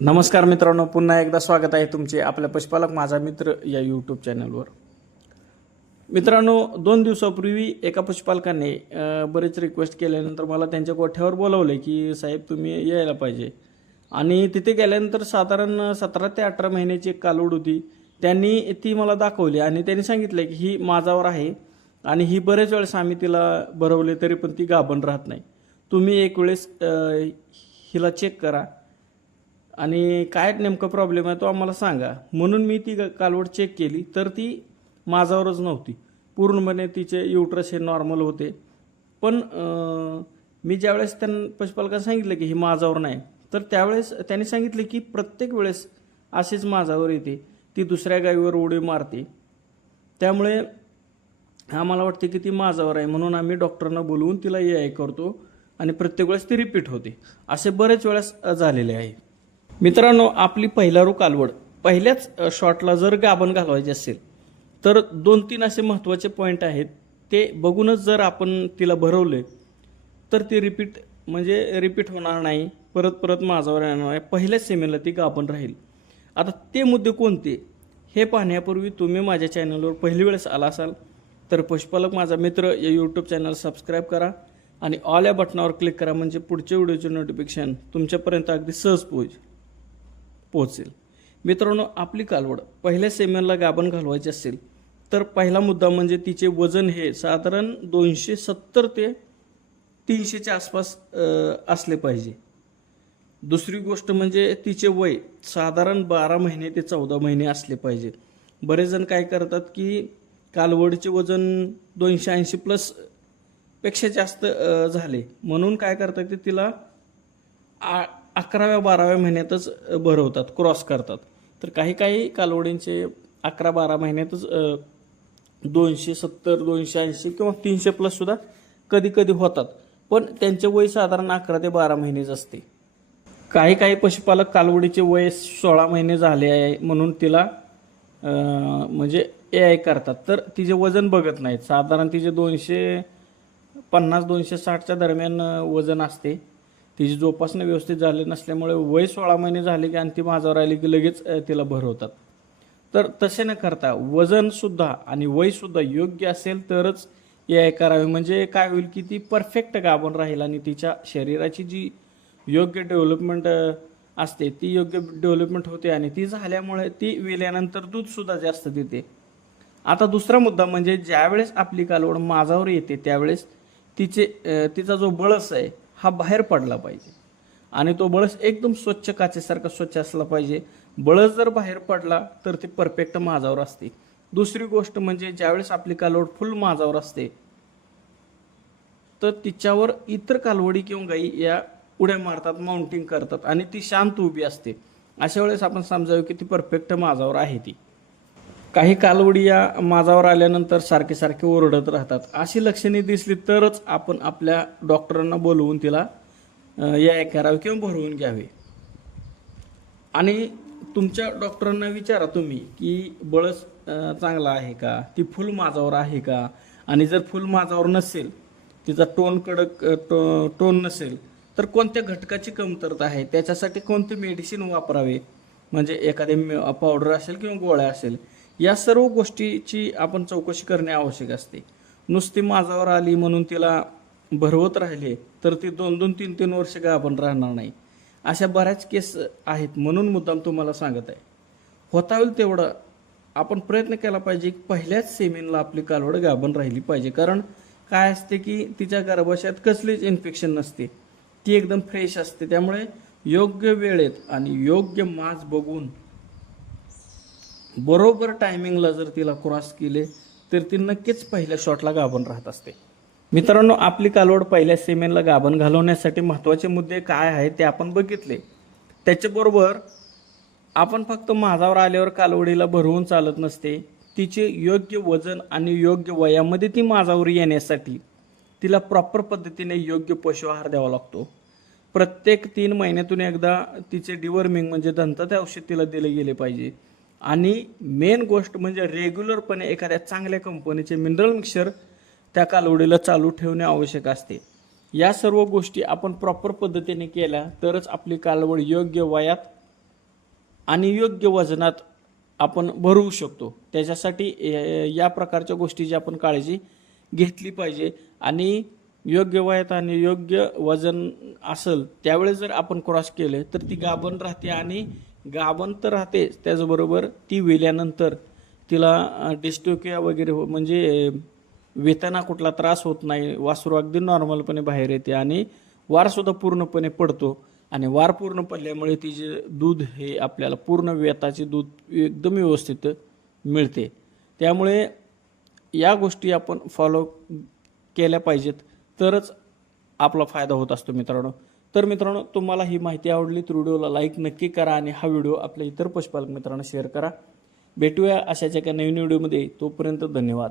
नमस्कार मित्रांनो पुन्हा एकदा स्वागत आहे तुमचे आपल्या पशुपालक माझा मित्र या यूट्यूब चॅनलवर मित्रांनो दोन दिवसापूर्वी एका पशुपालकाने बरेच रिक्वेस्ट केल्यानंतर मला त्यांच्या गोठ्यावर बोलवले की साहेब तुम्ही यायला पाहिजे. आणि तिथे गेल्यानंतर साधारण सतरा ते अठरा महिन्याची एक कालोड होती. त्यांनी ती मला दाखवली आणि त्यांनी सांगितलं की ही माझावर आहे आणि ही बरेच वेळेस आम्ही तिला भरवले तरी पण ती गाभण राहत नाही. तुम्ही एक वेळेस हिला चेक करा आणि काय नेमका प्रॉब्लेम आहे तो आम्हाला सांगा. म्हणून मी ती ग- कालवड चेक केली तर ती माझ्यावरच नव्हती. पूर्णपणे तिचे युट्रस हे नॉर्मल होते. पण मी ज्यावेळेस त्यांना पशुपालकांना सांगितलं की हे माझ्यावर नाही तर त्यावेळेस त्यांनी सांगितले की प्रत्येक वेळेस असेच माझ्यावर येते. ती दुसऱ्या गाईवर उडी मारते. त्यामुळे आम्हाला वाटते की ती माझ्यावर आहे. म्हणून आम्ही डॉक्टरना बोलवून तिला ए आय करतो आणि प्रत्येक वेळेस ती रिपीट होते. असे बरेच वेळेस झालेले आहे. मित्रांनो आपली पहिला कालवड पहिल्याच शॉटला जर गाभण घालवायची असेल तर दोन तीन असे महत्त्वाचे पॉईंट आहेत. ते बघूनच जर आपण तिला भरवले तर ती रिपीट म्हणजे रिपीट होणार नाही. परत परत माझावर येणार नाही. पहिल्याच सेमेला ती गाभण राहील. आता ते मुद्दे कोणते? हे पाहण्यापूर्वी तुम्ही माझ्या चॅनलवर पहिली वेळेस आला असाल तर पशुपालक माझा मित्र या यूट्यूब चॅनल सबस्क्राईब करा आणि ऑल या बटनावर क्लिक करा म्हणजे पुढच्या व्हिडिओचे नोटिफिकेशन तुमच्यापर्यंत अगदी सहज पोहोच पोहोचेल. मित्रांनो आपली कालवड पहिल्या सेमेला गाभण घालवायची असेल तर पहिला मुद्दा म्हणजे तिचे वजन हे साधारण दोनशे सत्तर ते तीनशेच्या आसपास असले पाहिजे. दुसरी गोष्ट म्हणजे तिचे वय साधारण बारा महिने ते चौदा महिने असले पाहिजे. बरेच जण काय करतात की कालवडचे वजन दोनशे ऐंशी प्लसपेक्षा जास्त झाले. म्हणून काय करतात ते तिला आ अकराव्या बाराव्या महिन्यातच भरवतात क्रॉस करतात. तर काही काही कालवडींचे अकरा बारा महिन्यातच दोनशे सत्तर दोनशे ऐंशी किंवा तीनशे प्लस सुद्धा कधी कधी होतात. पण त्यांचे वय साधारण अकरा ते बारा महिनेच असते. काही काही पशुपालक कालवडीचे वय सोळा महिने झाले आहे म्हणून तिला म्हणजे ए आय करतात. तर तिचे वजन बघत नाहीत. साधारण तिचे दोनशे पन्नास दोनशे साठच्या दरम्यान वजन असते. तिची जोपासना व्यवस्थित झाली नसल्यामुळे वय सोळा महिने झाले की आणि ती माझ्यावर आली की लगेच तिला भरवतात तर तसे न करता वजनसुद्धा आणि वयसुद्धा योग्य असेल तरच ए करावे. म्हणजे काय होईल की ती परफेक्ट गाभण राहील आणि तिच्या शरीराची जी योग्य डेव्हलपमेंट असते ती योग्य डेव्हलपमेंट होते आणि ती झाल्यामुळे ती विल्यानंतर दूधसुद्धा जास्त देते. आता दुसरा मुद्दा म्हणजे ज्यावेळेस आपली कालवड माझावर येते त्यावेळेस तिचे तिचा जो बळस आहे हा बाहेर पडला पाहिजे. आणि तो बळस एकदम स्वच्छ काचेसारखा स्वच्छ असला पाहिजे. बळस जर बाहेर पडला तर ती परफेक्ट माझावर असते. दुसरी गोष्ट म्हणजे ज्यावेळेस आपली कालवड फुल माझावर असते तर तिच्यावर इतर कालवडी किंवा गाई या उड्या मारतात माउंटिंग करतात आणि ती शांत उभी असते. अशा वेळेस आपण समजावं की ती परफेक्ट माझावर आहे ती. काही कालवडी या माझावर आल्यानंतर सारखे सारखे ओरडत राहतात. अशी लक्षणे दिसली तरच आपण आपल्या डॉक्टरांना बोलवून तिला या करावे किंवा भरवून घ्यावे. आणि तुमच्या डॉक्टरांना विचारा तुम्ही की बळस चांगला आहे का? ती फुल माझावर आहे का? आणि जर फुल माझावर नसेल तिचा टोन कडक टो टोन नसेल तर कोणत्या घटकाची कमतरता आहे? त्याच्यासाठी कोणते मेडिसिन वापरावे? म्हणजे एखादे पावडर असेल किंवा गोळ्या असेल या सर्व गोष्टीची आपण चौकशी करणे आवश्यक असते. नुसती माझावर आली म्हणून तिला भरवत राहिले तर ती दोन दोन तीन तीन वर्ष का आपण राहणार नाही. अशा बऱ्याच केस आहेत म्हणून मुद्दाम तुम्हाला सांगत आहे. होता होईल तेवढं आपण प्रयत्न केला पाहिजे की पहिल्याच सेमीनला आपली कालवड गाभण राहिली पाहिजे. कारण काय असते की तिच्या गर्भाशयात कसलीच इन्फेक्शन नसते. ती एकदम फ्रेश असते. त्यामुळे योग्य वेळेत आणि योग्य मास बघून बरोबर टायमिंगला जर तिला क्रॉस केले तर ती नक्कीच पहिल्या शॉटला गाभण राहत असते. मित्रांनो आपली कालवड पहिल्या सेमेनला गाभण घालवण्यासाठी महत्त्वाचे मुद्दे काय आहेत ते आपण बघितले. त्याच्याबरोबर आपण फक्त माझावर आल्यावर कालवडीला भरवून चालत नसते. तिचे योग्य वजन आणि योग्य वयामध्ये ती माझावर येण्यासाठी तिला प्रॉपर पद्धतीने योग्य पशुआहार द्यावा लागतो. प्रत्येक तीन महिन्यातून एकदा तिचे डिवर्मिंग म्हणजे दंताचे औषध तिला दिले गेले पाहिजे. आणि मेन गोष्ट म्हणजे रेग्युलरपणे एखाद्या चांगल्या कंपनीचे मिनरल मिक्सर त्या कालवडीला चालू ठेवणे आवश्यक असते. या सर्व गोष्टी आपण प्रॉपर पद्धतीने केल्या तरच आपली कालवड योग्य वयात आणि योग्य वजनात आपण भरवू शकतो. त्याच्यासाठी या प्रकारच्या गोष्टीची आपण काळजी घेतली पाहिजे आणि योग्य वयात आणि योग्य वजन असेल त्यावेळेस जर आपण क्रॉस केले तर ती गाभण राहते आणि गाभण तर राहतेच त्याचबरोबर ती वेल्यानंतर तिला डिस्टोकिया वगैरे हो म्हणजे वेताना कुठला त्रास होत नाही वासरू अगदी नॉर्मलपणे बाहेर येते आणि वारसुद्धा पूर्णपणे पडतो. आणि वार पूर्ण पडल्यामुळे तिचे दूध हे आपल्याला पूर्ण वेताचे दूध एकदम व्यवस्थित मिळते. त्यामुळे या गोष्टी आपण फॉलो केल्या पाहिजेत. तरच आपला फायदा होत असतो मित्रांनो. तर मित्रांनो तुम्हाला ही माहिती आवडली तर व्हिडिओला लाईक नक्की करा आणि हा व्हिडिओ आपल्या इतर पशुपालक मित्रांना शेअर करा. भेटूया अशाच एका नवीन व्हिडिओमध्ये. तोपर्यंत धन्यवाद.